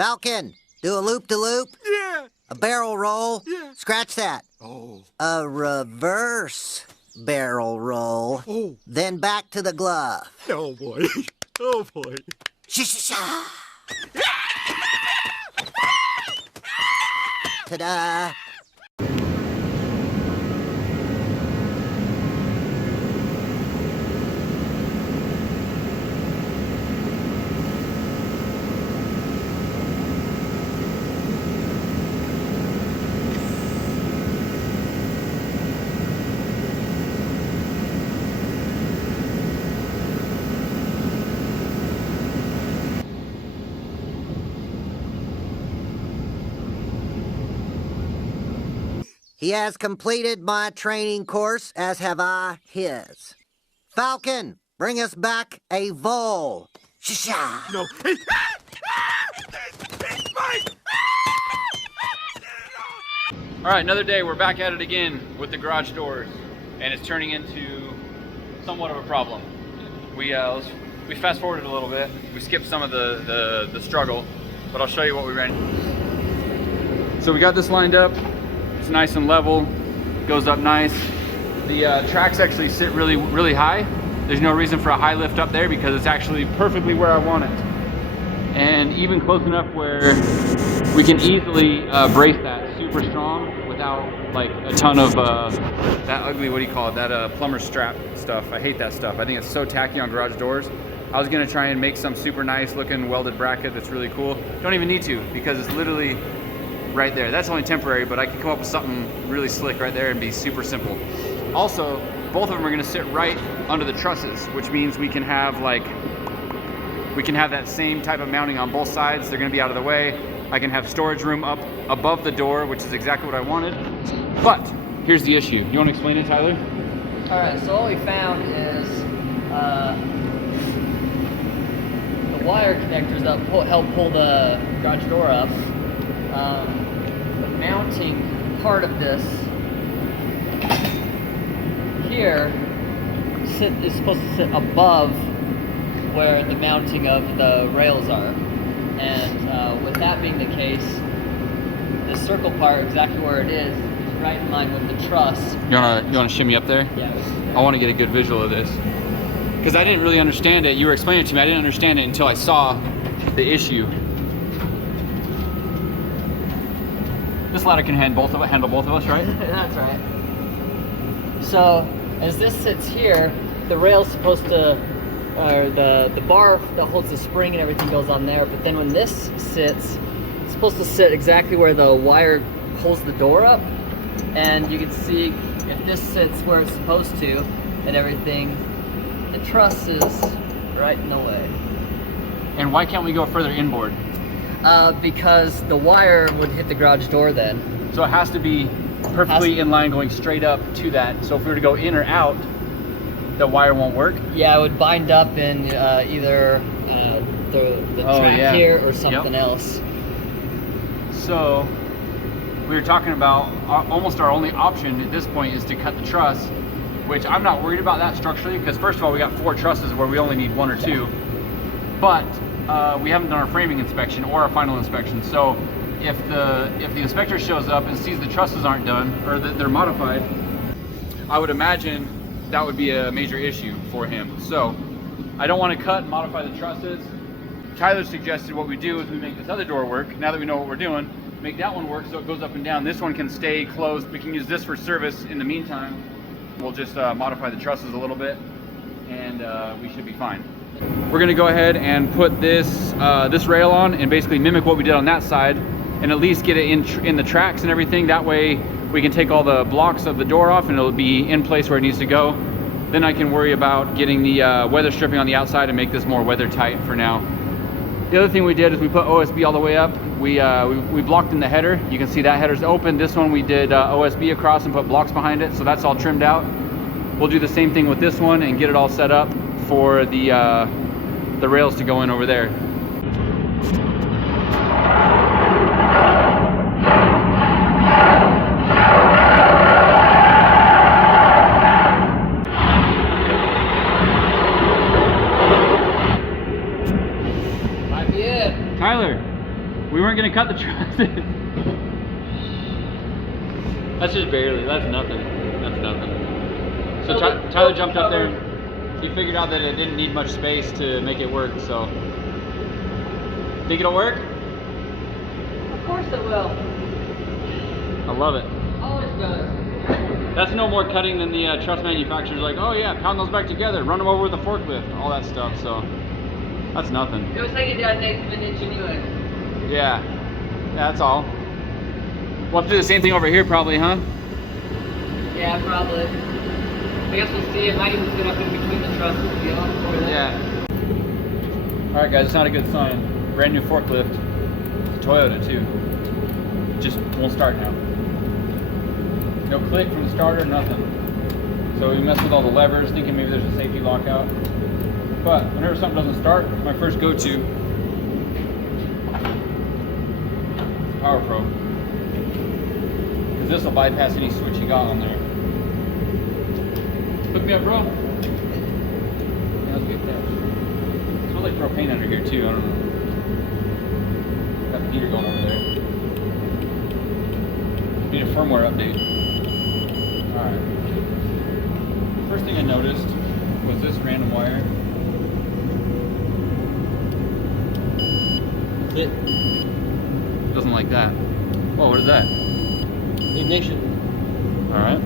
Falcon, do a loop-de-loop. Yeah. A barrel roll. Yeah. Scratch that. Oh. A reverse barrel roll. Oh. Then back to the glove. Oh, boy. Oh, boy. Sha-sha-sha. Ta-da. He has completed my training course, as have I his. Falcon, bring us back a vole. Sha-sha. No. Hey. It's mine. All right, another day. We're back at it again with the garage doors, and it's turning into somewhat of a problem. We fast forwarded a little bit. We skipped some of the struggle, but I'll show you what we ran. So we got this lined up. It's nice and level, goes up nice. The tracks actually sit really high. There's no reason for a high lift up there because it's actually perfectly where I want it. And even close enough where we can easily brace that super strong without like a ton of that ugly, what do you call it, that plumber strap stuff. I hate that stuff. I think it's so tacky on garage doors. I was gonna try and make some super nice looking welded bracket that's really cool. Don't even need to because it's literally right there. That's only temporary, but I can come up with something really slick right there and be super simple. Also, both of them are gonna sit right under the trusses, which means we can have that same type of mounting on both sides. They're gonna be out of the way. I can have storage room up above the door, which is exactly what I wanted. But here's the issue. You wanna explain it, Tyler? All right, so what we found is the wire connectors that help pull the garage door up. The mounting part of this here is supposed to sit above where the mounting of the rails are, and with that being the case, the circle part exactly where it is right in line with the truss. You wanna shimmy up there? Yeah. I want to get a good visual of this because I didn't really understand it. You were explaining it to me. I didn't understand it until I saw the issue. This ladder can handle both of us, right? That's right. So as this sits here, the rail's supposed to, or the bar that holds the spring and everything goes on there, but then when this sits, it's supposed to sit exactly where the wire pulls the door up, and you can see if this sits where it's supposed to and everything, the truss is right in the way. And why can't we go further inboard? Because the wire would hit the garage door then. So it has to be perfectly in line going straight up to that. So if we were to go in or out, the wire won't work? Yeah, it would bind up in either the track here or something else. So we were talking about almost our only option at this point is to cut the truss, which I'm not worried about that structurally because first of all, we got 4 trusses where we only need 1 or 2. But we haven't done our framing inspection or our final inspection. So if the inspector shows up and sees the trusses aren't done or that they're modified, I would imagine that would be a major issue for him. So I don't want to cut and modify the trusses. Tyler suggested what we do is we make this other door work. Now that we know what we're doing, make that one work so it goes up and down. This one can stay closed. We can use this for service in the meantime. We'll just modify the trusses a little bit and we should be fine. We're gonna go ahead and put this this rail on and basically mimic what we did on that side and at least get it in the tracks and everything. That way we can take all the blocks of the door off and it'll be in place where it needs to go. Then I can worry about getting the weather stripping on the outside and make this more weather tight for now. The other thing we did is we put OSB all the way up. We blocked in the header. You can see that header's open. This one we did OSB across and put blocks behind it, so that's all trimmed out. We'll do the same thing with this one and get it all set up for the rails to go in over there. Tyler, we gonna cut the trusses. That's just barely. That's nothing. That's nothing. So Tyler jumped up there. He figured out that it didn't need much space to make it work. So, think it'll work? Of course it will. I love it. Always does. That's no more cutting than the truss manufacturers like, oh yeah, pound those back together, run them over with a forklift, all that stuff. So, that's nothing. It was taking down an eighth of an inch anyway. Yeah, that's all. We'll have to do the same thing over here probably, huh? Yeah, probably. I guess we'll see. It might even sit up in between the trusses to be honest for that. Yeah. Alright guys, it's not a good sign. Brand new forklift. Toyota too. Just won't start now. No click from the starter, nothing. So we messed with all the levers, thinking maybe there's a safety lockout. But whenever something doesn't start, my first go-to, Power Probe. Because this will bypass any switch you got on there. Hook me up, bro. Yeah, that's good catch. It's really propane under here too, I don't know. Got the heater going over there. Need a firmware update. Alright. First thing I noticed was this random wire. It Doesn't like that. Whoa, what is that? ignition. Alright.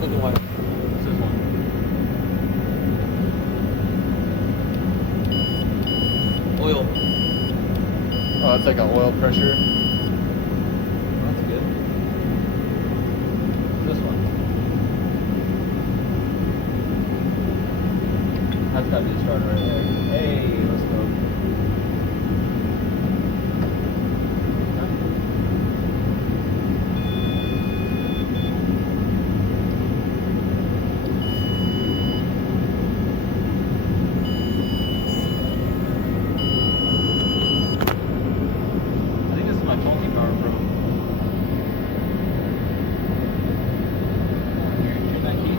Second wire. What's this one? Oil. Oh, that's like an oil pressure. That's good. This one. That's gotta be the starter right there. Hey, let's go. I think this is my faulty Power Pro. Here, turn that key.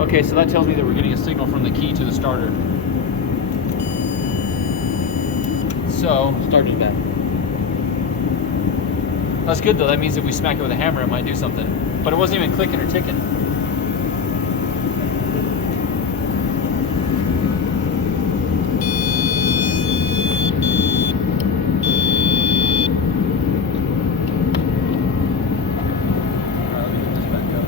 Okay, so that tells me that we're getting a signal from the key to the starter. So, started back. That's good though, that means if we smack it with a hammer it might do something. But it wasn't even clicking or ticking. Alright, let me put this back up.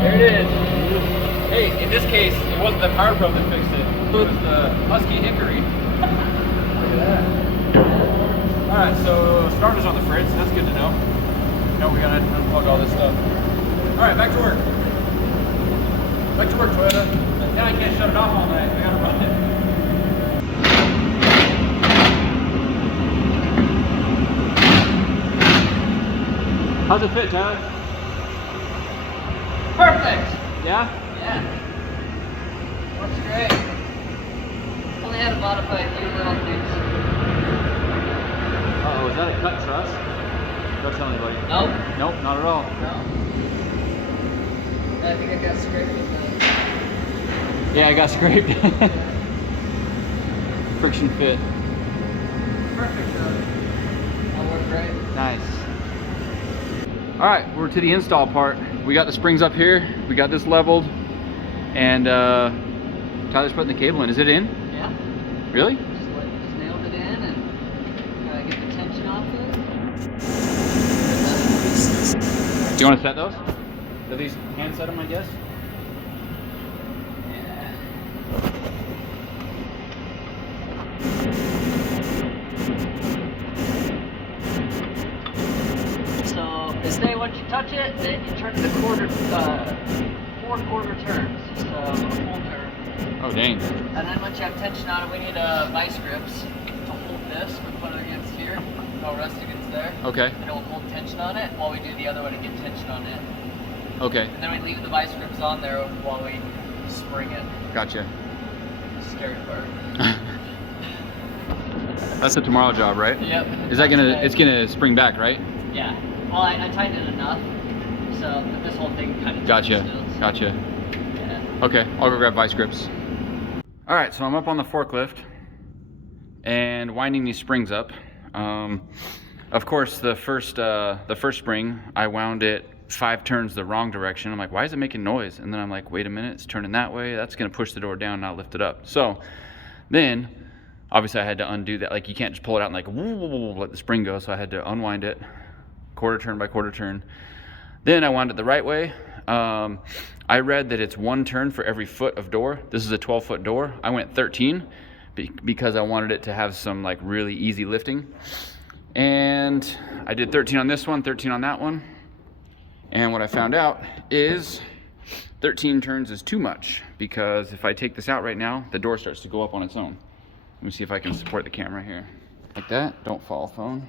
There it is. Hey, in this case, it wasn't the Power Probe that fixed it. It was the Husky Hickory. Look at that. Alright, so starter's on the fritz. That's good to know. Now we gotta unplug all this stuff. Alright, back to work. Back to work, Toyota. Now I can't shut it off all night. I gotta run it. How's it fit, Tyler? Perfect. Yeah? Yeah. Works great. Only had to modify a few little things. Uh-oh, is that a cut truss? Don't tell anybody. Nope. Nope, not at all. No. I think I got scraped with that. Yeah, I got scraped. Friction fit. Perfect though. That'll work great. Nice. All right, we're to the install part. We got the springs up here. We got this leveled, and Tyler's putting the cable in. Is it in? Yeah. Really? Just nailed it in and gotta get the tension off it. Do you want to set those? At least hand set them, I guess. Yeah. So they say once you touch it, then you turn the quarter, 4 quarter turns, so a full turn. Oh dang. And then once you have tension on it, we need vice grips to hold this. We put it against here, no rest against there. Okay. And it will hold tension on it while we do the other one to get tension on it. Okay. And then we leave the vice grips on there while we spring it. Gotcha. So carry part. That's a tomorrow job, right? Yep. Is that it's gonna spring back, right? Yeah. Well, I tightened it enough, so but this whole thing kind of Gotcha. still, so. Gotcha. Yeah. Okay, I'll go grab vice grips. All right, so I'm up on the forklift and winding these springs up. Of course, the first spring, I wound it 5 turns the wrong direction. I'm like, why is it making noise? And then I'm like, wait a minute, it's turning that way. That's gonna push the door down, not lift it up. So then, obviously I had to undo that. Like, you can't just pull it out and like, woo, let the spring go. So I had to unwind it, quarter turn by quarter turn. Then I wound it the right way. I read that it's 1 turn for every foot of door. This is a 12-foot door. I went 13 because I wanted it to have some like really easy lifting. And I did 13 on this one, 13 on that one. And what I found out is 13 turns is too much, because if I take this out right now, the door starts to go up on its own. Let me see if I can support the camera here. Like that, don't fall, phone.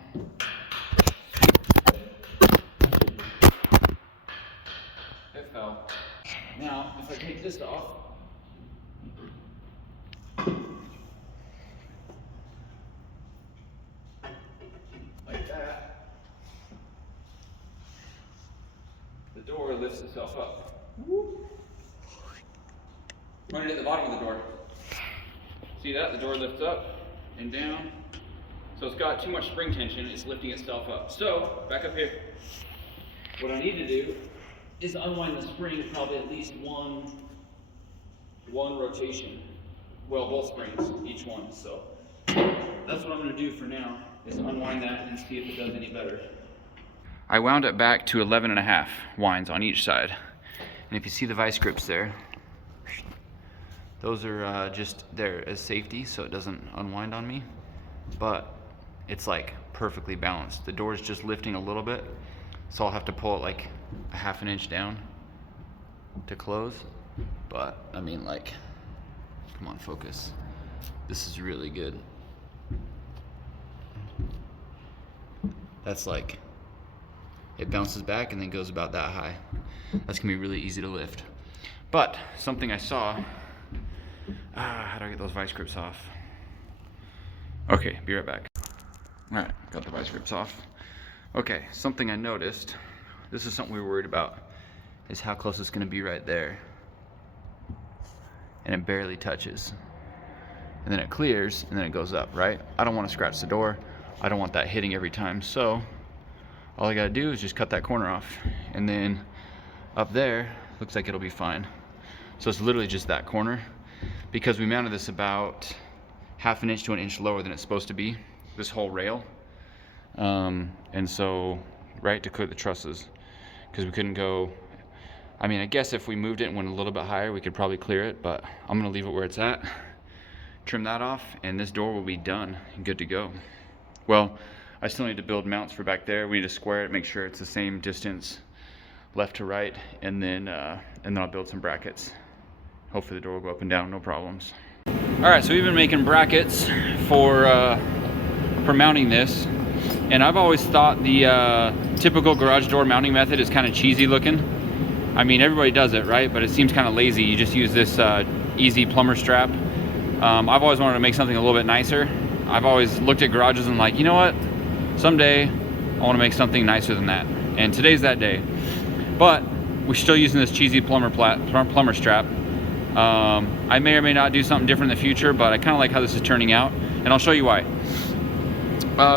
It fell. Now, if I take this off, like that, the door lifts itself up. Run it at the bottom of the door. See that? The door lifts up and down. So it's got too much spring tension, it's lifting itself up. So, back up here. What I need to do is unwind the spring probably at least one rotation. Well, both springs, each one. So that's what I'm gonna do for now, is unwind that and see if it does any better. I wound it back to 11.5 winds on each side. And if you see the vice grips there, those are just there as safety so it doesn't unwind on me. But it's like perfectly balanced. The door is just lifting a little bit, so I'll have to pull it like a 1/2 inch down to close. But I mean, like, come on, focus. This is really good. That's like, it bounces back and then goes about that high. That's gonna be really easy to lift. But something I saw, how do I get those vice grips off? Okay, be right back. All right, got the vice grips off. Okay, something I noticed, this is something we were worried about, is how close it's gonna be right there. And it barely touches. And then it clears, and then it goes up, right? I don't wanna scratch the door. I don't want that hitting every time. So all I gotta do is just cut that corner off. And then up there, looks like it'll be fine. So it's literally just that corner, because we mounted this about 1/2 inch to 1 inch lower than it's supposed to be, this whole rail. And so, right, to clear the trusses, because we couldn't go, I mean, I guess if we moved it and went a little bit higher, we could probably clear it, but I'm gonna leave it where it's at, trim that off, and this door will be done and good to go. Well, I still need to build mounts for back there. We need to square it, make sure it's the same distance left to right, and then I'll build some brackets. Hopefully the door will go up and down, no problems. All right, so we've been making brackets for mounting this, and I've always thought the typical garage door mounting method is kind of cheesy looking. I mean, everybody does it, right? But it seems kind of lazy. You just use this easy plumber strap. I've always wanted to make something a little bit nicer. I've always looked at garages and like, you know what? Someday I want to make something nicer than that. And today's that day. But we're still using this cheesy plumber strap. I may or may not do something different in the future, but I kind of like how this is turning out, and I'll show you why.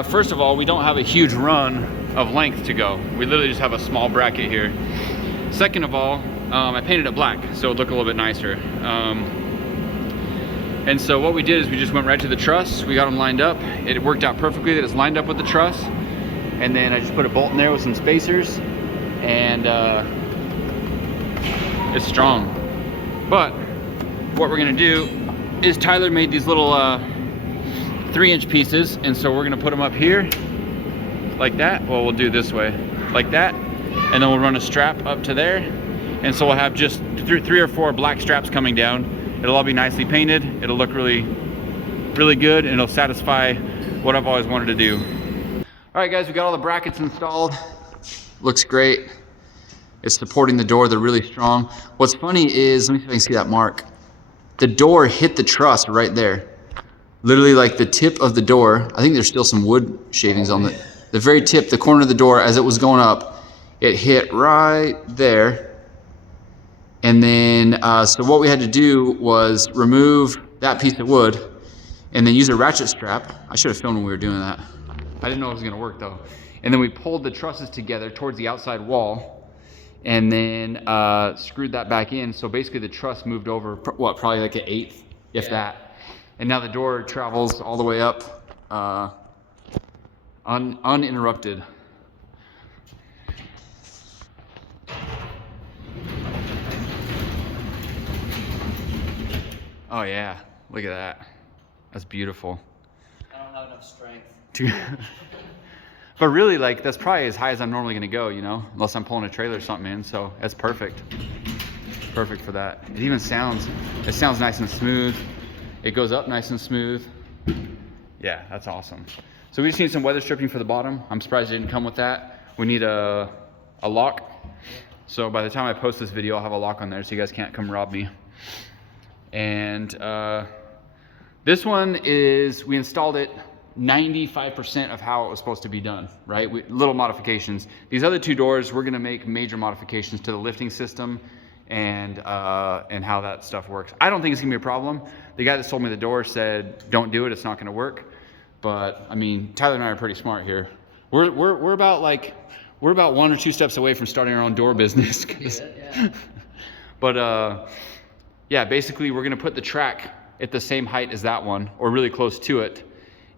First of all, we don't have a huge run of length to go. We literally just have a small bracket here. Second of all, I painted it black so it would look a little bit nicer. And so what we did is we just went right to the truss. We got them lined up. It worked out perfectly that it's lined up with the truss. And then I just put a bolt in there with some spacers, and it's strong. But what we're gonna do is Tyler made these little 3-inch pieces, and so we're gonna put them up here like that. Well, we'll do it this way, like that, and then we'll run a strap up to there, and so we'll have just 3 or 4 black straps coming down. It'll all be nicely painted. It'll look really, really good, and it'll satisfy what I've always wanted to do. All right, guys, we got all the brackets installed. Looks great. It's supporting the door. They're really strong. What's funny is, let me see if I can see that mark. the door hit the truss right there. Literally like the tip of the door. I think there's still some wood shavings on the very tip, the corner of the door as it was going up. It hit right there. And then, so what we had to do was remove that piece of wood and then use a ratchet strap. I should have filmed when we were doing that. I didn't know it was gonna work though. And then we pulled the trusses together towards the outside wall and then screwed that back in. So basically the truss moved over, what, probably like an eighth, if that. And now the door travels all the way up uninterrupted. Oh yeah, look at that. That's beautiful. I don't have enough strength. But really, like, that's probably as high as I'm normally gonna go, you know, unless I'm pulling a trailer or something in, so that's perfect. Perfect for that. It even sounds nice and smooth. It goes up nice and smooth. Yeah, that's awesome. So we just need some weather stripping for the bottom. I'm surprised it didn't come with that. We need a lock. So by the time I post this video, I'll have a lock on there so you guys can't come rob me. And this one is, we installed it 95% of how it was supposed to be done, right? Little modifications. These other two doors, we're gonna make major modifications to the lifting system and how that stuff works. I don't think it's gonna be a problem. The guy that sold me the door said, don't do it, it's not gonna work. But I mean, Tyler and I are pretty smart here. We're about one or two steps away from starting our own door business. Yeah. But yeah, basically we're gonna put the track at the same height as that one, or really close to it,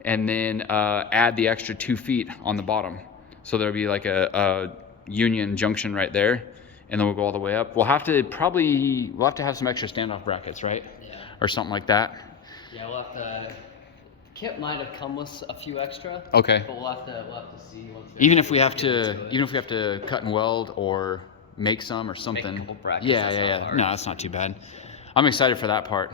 and then add the extra 2 feet on the bottom. So there'll be like a union junction right there, and then we'll go all the way up. We'll have to have some extra standoff brackets, right? Yeah. Or something like that. Yeah, we'll have to. Kit might have come with a few extra. Okay. But we'll have to see. Even if we have to cut and weld or make some or something. Make a couple brackets. Yeah. No, that's not too bad. I'm excited for that part.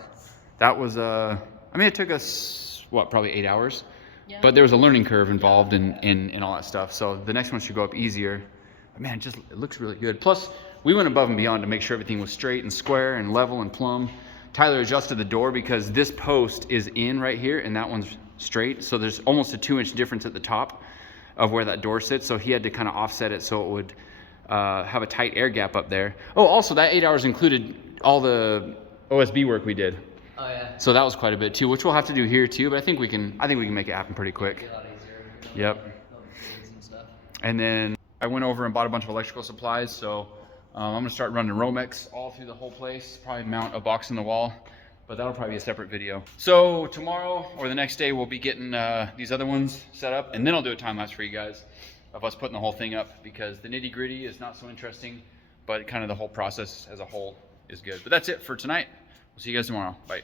That was I mean, it took us what, probably 8 hours. Yeah. But there was a learning curve involved in all that stuff. So the next one should go up easier. But man, it looks really good. Plus, we went above and beyond to make sure everything was straight and square and level and plumb. Tyler adjusted the door because this post is in right here and that one's straight. So there's almost a 2-inch difference at the top of where that door sits. So he had to kind of offset it so it would have a tight air gap up there. Oh, also that 8 hours included all the OSB work we did. Oh yeah. So that was quite a bit too, which we'll have to do here too. But I think we can make it happen pretty quick. A lot easier. Yep. And then I went over and bought a bunch of electrical supplies. So I'm gonna start running Romex all through the whole place. Probably mount a box in the wall, but that'll probably be a separate video. So tomorrow or the next day we'll be getting these other ones set up, and then I'll do a time lapse for you guys of us putting the whole thing up, because the nitty gritty is not so interesting, but kind of the whole process as a whole is good. But that's it for tonight. We'll see you guys tomorrow. Bye.